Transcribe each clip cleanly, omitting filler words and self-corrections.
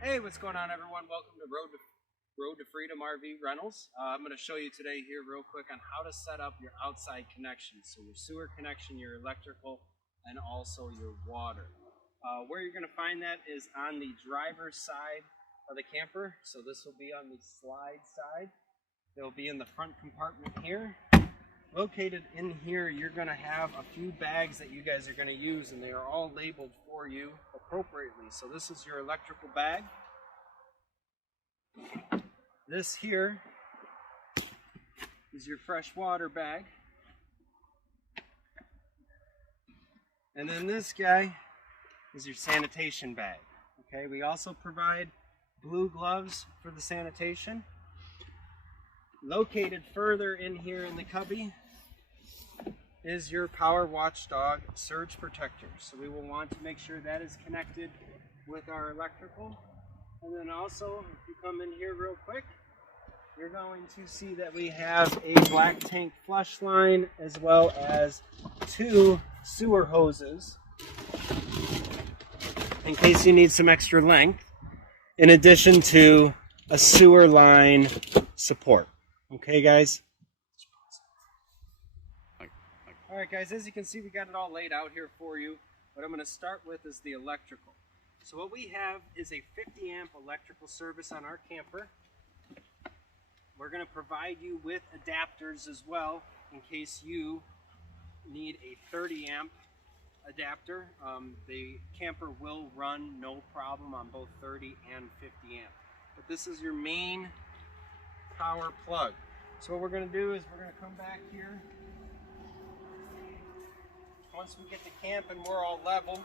Hey, what's going on, everyone? Welcome to Road to Freedom RV Rentals. I'm going to show you today here real quick on how to set up your outside connections. So your sewer connection, your electrical, and also your water. Where you're going to find that is on the driver's side of the camper. So this will be on the slide side. It'll be in the front compartment here. Located in here, you're going to have a few bags that you guys are going to use, and they are all labeled for you appropriately. So this is your electrical bag. This here is your fresh water bag. And then this guy is your sanitation bag. Okay, we also provide blue gloves for the sanitation. Located further in here in the cubby is your Power Watchdog surge protector. So we will want to make sure that is connected with our electrical. And then also, if you come in here real quick, you're going to see that we have a black tank flush line as well as 2 sewer hoses in case you need some extra length, in addition to a sewer line support. Okay, guys? Alright guys, as you can see, we got it all laid out here for you. What I'm going to start with is the electrical. So what we have is a 50 amp electrical service on our camper. We're going to provide you with adapters as well in case you need a 30 amp adapter. The camper will run no problem on both 30 and 50 amp. But this is your main power plug. So what we're going to do is we're going to come back here. Once we get to camp and we're all level,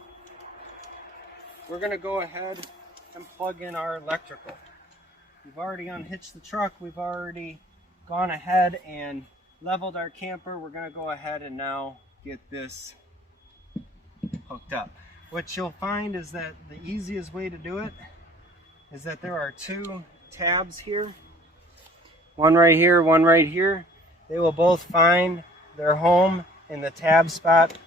we're going to go ahead and plug in our electrical. We've already unhitched the truck. We've already gone ahead and leveled our camper. We're going to go ahead and now get this hooked up. What you'll find is that the easiest way to do it is that there are 2 tabs here. One right here, one right here. They will both find their home in the tab spot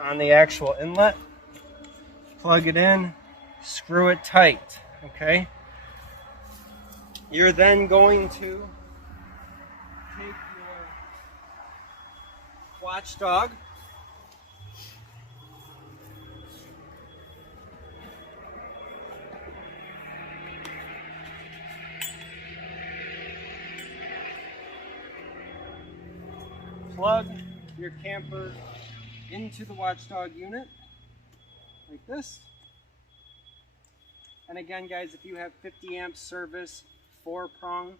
on the actual inlet. Plug it in, screw it tight, okay? You're then going to take your watchdog, plug your camper into the watchdog unit like this. And again, guys, if you have 50 amp service 4-prong,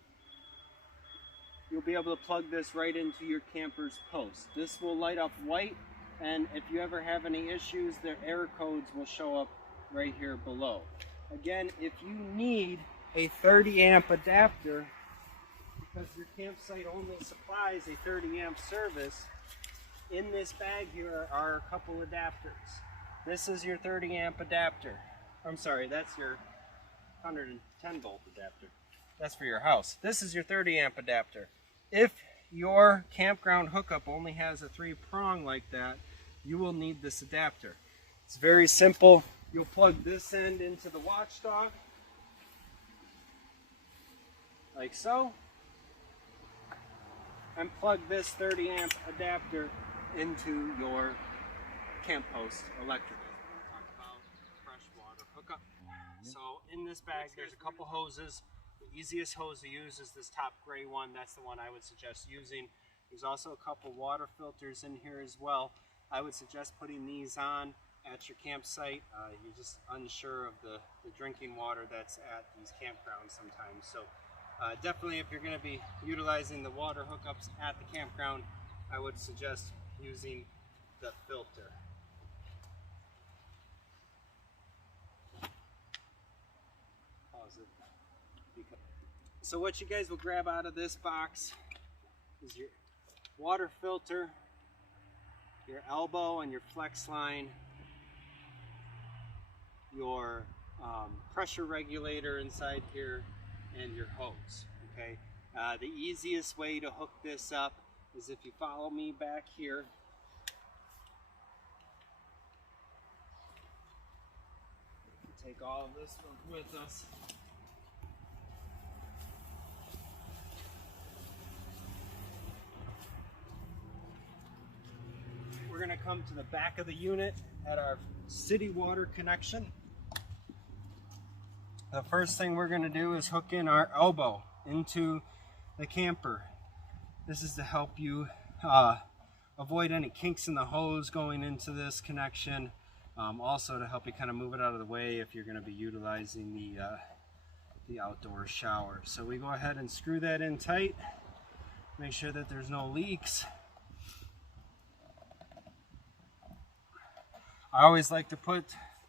you'll be able to plug this right into your camper's post. This will light up white, and if you ever have any issues, the error codes will show up right here below. Again, if you need a 30 amp adapter, because your campsite only supplies a 30 amp service, in this bag here are a couple adapters. This is your 30 amp adapter. I'm sorry, that's your 110 volt adapter. That's for your house. This is your 30 amp adapter. If your campground hookup only has a 3-prong like that, you will need this adapter. It's very simple. You'll plug this end into the watchdog, like so, and plug this 30 amp adapter into your camp post electrical. We're going to talk about fresh water hookup. So in this bag there's a couple hoses. The easiest hose to use is this top gray one. That's the one I would suggest using. There's also a couple water filters in here as well. I would suggest putting these on at your campsite. You're just unsure of the drinking water that's at these campgrounds sometimes. So definitely, if you're going to be utilizing the water hookups at the campground, I would suggest using the filter. Pause it. So what you guys will grab out of this box is your water filter, your elbow and your flex line, your pressure regulator inside here, and your hose. Okay. The easiest way to hook this up is if you follow me back here. take all of this with us. We're going to come to the back of the unit at our city water connection. The first thing we're going to do is hook in our elbow into the camper. This is to help you avoid any kinks in the hose going into this connection. Also to help you kind of move it out of the way if you're going to be utilizing the outdoor shower. So we go ahead and screw that in tight. Make sure that there's no leaks. I always like to put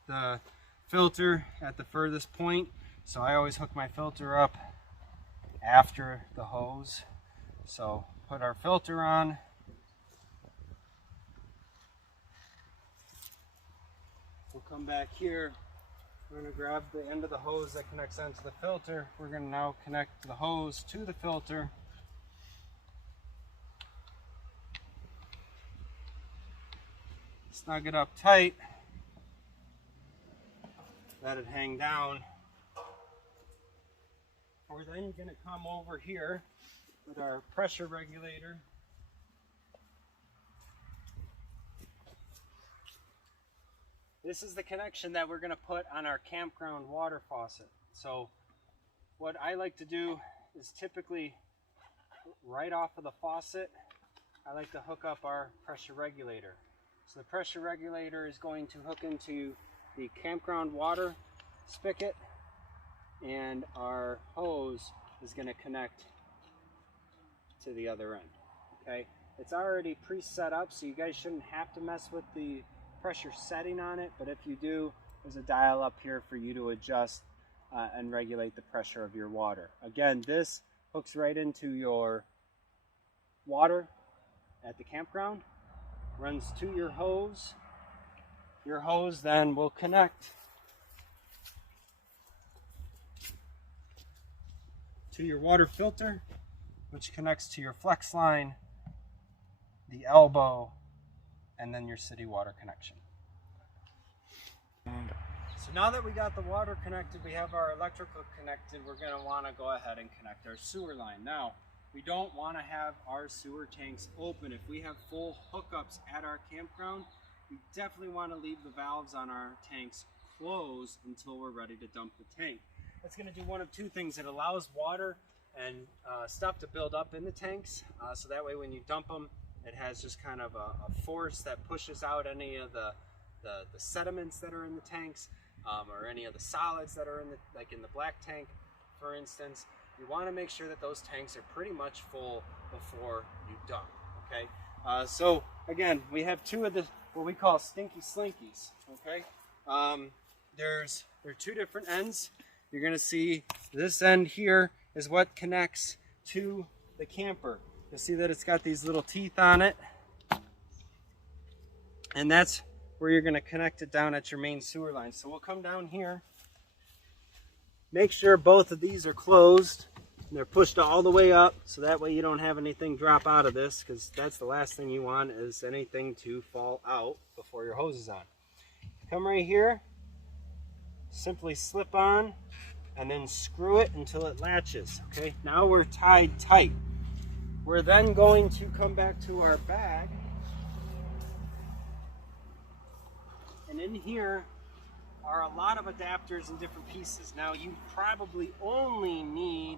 the filter at the furthest point, so I always hook my filter up after the hose. So put our filter on. We'll come back here. We're going to grab the end of the hose that connects onto the filter. We're going to now connect the hose to the filter. Snug it up tight. Let it hang down. We're then going to come over here with our pressure regulator. This is the connection that we're going to put on our campground water faucet. So what I like to do is typically right off of the faucet, I like to hook up our pressure regulator. So the pressure regulator is going to hook into the campground water spigot, and our hose is going to connect to the other end. Okay, it's already pre-set up, so you guys shouldn't have to mess with the pressure setting on it, but if you do, there's a dial up here for you to adjust and regulate the pressure of your water. Again, this hooks right into your water at the campground, runs to your hose. Your hose then will connect to your water filter, which connects to your flex line, the elbow, and then your city water connection. So now that we got the water connected, we have our electrical connected, we're going to want to go ahead and connect our sewer line. Now, we don't want to have our sewer tanks open. If we have full hookups at our campground, we definitely want to leave the valves on our tanks closed until we're ready to dump the tank. That's going to do one of two things. It allows water and stuff to build up in the tanks, so that way when you dump them, it has just kind of a force that pushes out any of the sediments that are in the tanks, or any of the solids that are in the, like in the black tank, for instance. You want to make sure that those tanks are pretty much full before you dump. Okay. So again, we have two of the what we call stinky slinkies. Okay. There are two different ends. You're going to see this end here is what connects to the camper. You'll see that it's got these little teeth on it, and that's where you're going to connect it down at your main sewer line. So we'll come down here, make sure both of these are closed and they're pushed all the way up, so that way you don't have anything drop out of this, because that's the last thing you want, is anything to fall out before your hose is on. Come right here, simply slip on and then screw it until it latches. Okay, now we're tied tight. We're then going to come back to our bag, and in here are a lot of adapters and different pieces. Now you probably only need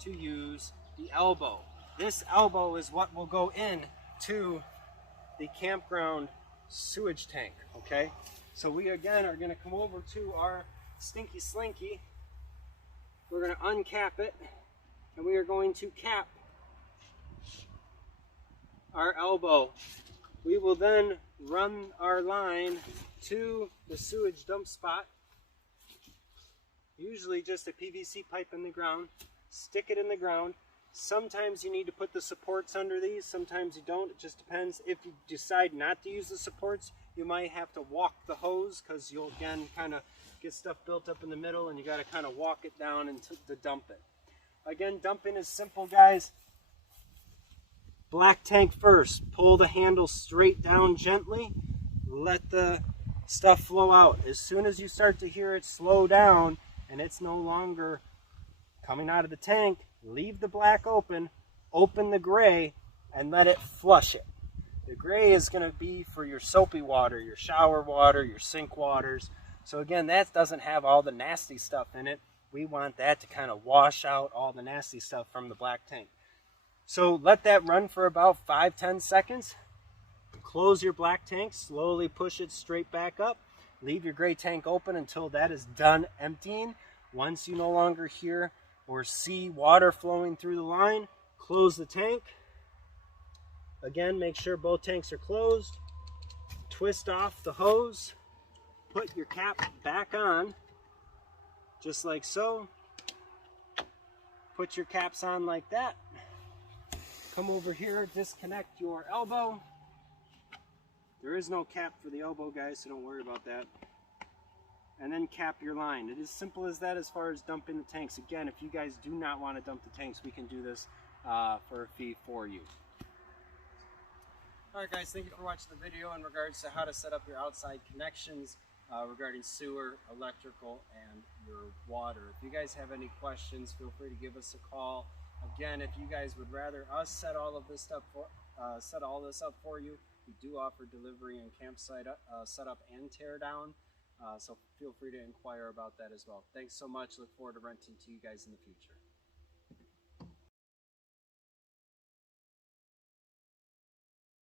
to use the elbow. This elbow is what will go in to the campground sewage tank. Okay, so we again are going to come over to our stinky slinky. We're going to uncap it, and we are going to cap our elbow. We will then run our line to the sewage dump spot, usually just a PVC pipe in the ground, stick it in the ground. Sometimes you need to put the supports under these, sometimes you don't. It just depends. If you decide not to use the supports, you might have to walk the hose, because you'll again kind of get stuff built up in the middle, and you got to kind of walk it down and to dump it. Again, dumping is simple, guys. Black tank first. Pull the handle straight down gently. Let the stuff flow out. As soon as you start to hear it slow down and it's no longer coming out of the tank, leave the black open, open the gray, and let it flush it. The gray is going to be for your soapy water, your shower water, your sink waters. So again, that doesn't have all the nasty stuff in it. We want that to kind of wash out all the nasty stuff from the black tank. So let that run for about 5-10 seconds. Close your black tank, slowly push it straight back up. Leave your gray tank open until that is done emptying. Once you no longer hear or see water flowing through the line, close the tank. Again, make sure both tanks are closed. Twist off the hose. Put your cap back on, just like so. Put your caps on like that. Come over here, disconnect your elbow. There is no cap for the elbow, guys, so don't worry about that. And then cap your line. It is simple as that as far as dumping the tanks. Again, if you guys do not want to dump the tanks, we can do this for a fee for you. Alright guys, thank you for watching the video in regards to how to set up your outside connections regarding sewer, electrical, and your water. If you guys have any questions, feel free to give us a call. Again, if you guys would rather us set all of this stuff up for you, we do offer delivery and campsite setup and tear down. So feel free to inquire about that as well. Thanks so much. Look forward to renting to you guys in the future.